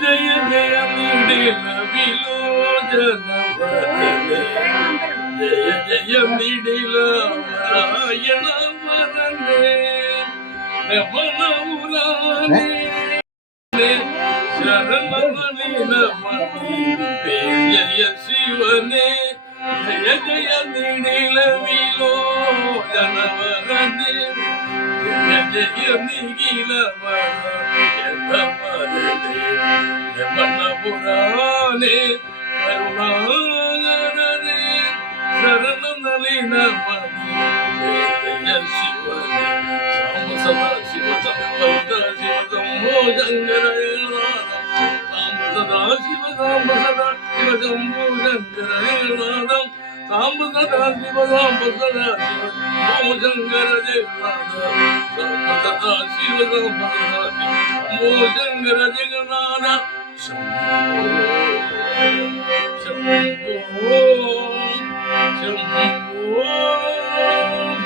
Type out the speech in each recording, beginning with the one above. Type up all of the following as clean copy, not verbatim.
జయ జయ నీడిల విలోచనవదనే జయ జయ నీడిల నారాయణ వరనే రమణమురానే శరణమలిన మణి జయ శివనే జయ జయ నీడిల విలోచనవదనే జయ జయ నీగిల రమణపురాణే కరుణాగరనే శరణనలిన మణి జయ శివనే సామ సదా శివ సంపద శివ శంభో శంకర సామ సదా శివ శంభో శంకర సాంబ సదా శివ సాంబ సదా శివ ఓ శంకర జగన్నాథ సాంబ సదా శివ సాంబ సదా శివ ఓ శంకర జగన్నాథ శంభో శంభో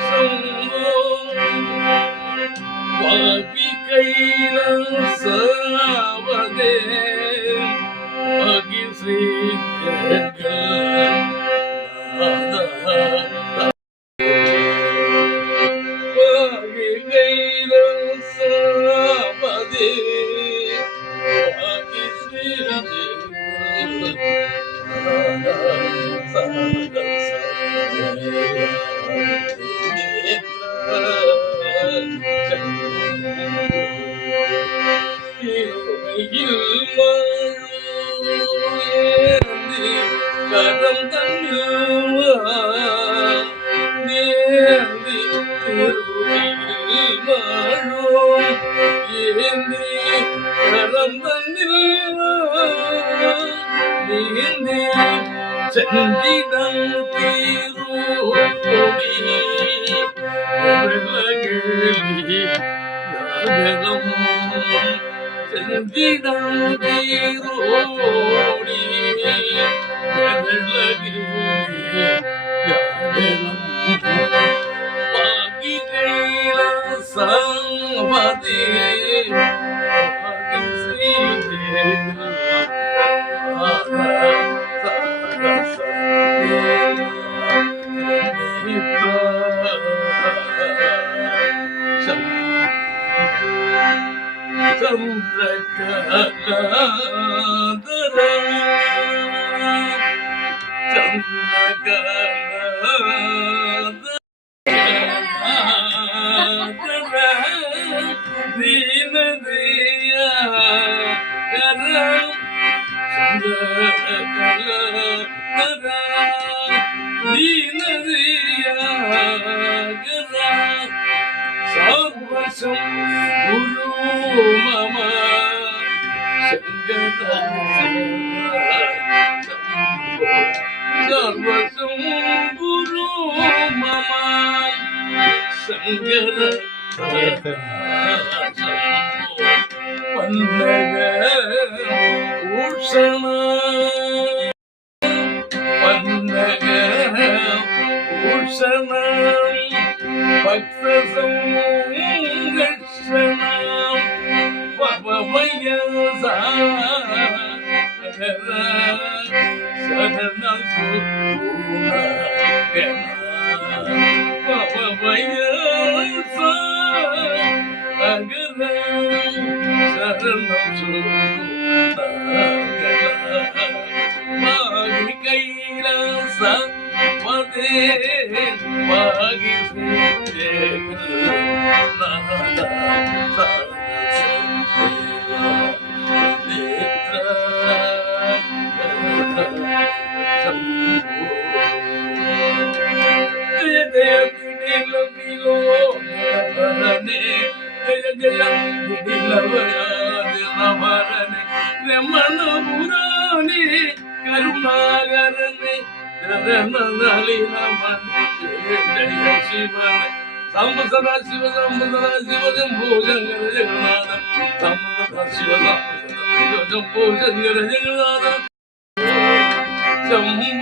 శంభో పాపి కైలాసవదే అగి శ్రీ கரம் தன்னில் நேர்ந்தி திருவையில் மாழும் ஏந்தி கரம் தன்னில் நீந்தி செஞ்சிடம் தீருடி வெள்ளகிழி யாகலம் செஞ்சிடம் தீரோடி பாகி கைலாசவதே ஸ்ரீ சந்திரகலாதர தீனதியா கரம் சந்திரகலாதர தீனதியா கரம் சர்வசம் குரு மம சங்கர சர்வசம் குரு மம சங்கர பன்னக பூஷண பன்னக பூஷண பக்த சங்கர்ஷண பவமய சாகர சரண சுகுண பவமய சாகர சரண சுகுண மாகி கைலாச பதே மாகி ரமணபுராணி கருணாகரனே சரணநலின மணி ஜய சிவனே சாம்ப சதா சிவ சாம்ப சதா சிவ சம்போ சங்கர ஜெகநாத சாம்ப சதா சிவ சாம்ப சதா சிவ சம்போ சங்கர ஜெகநாத சம்போ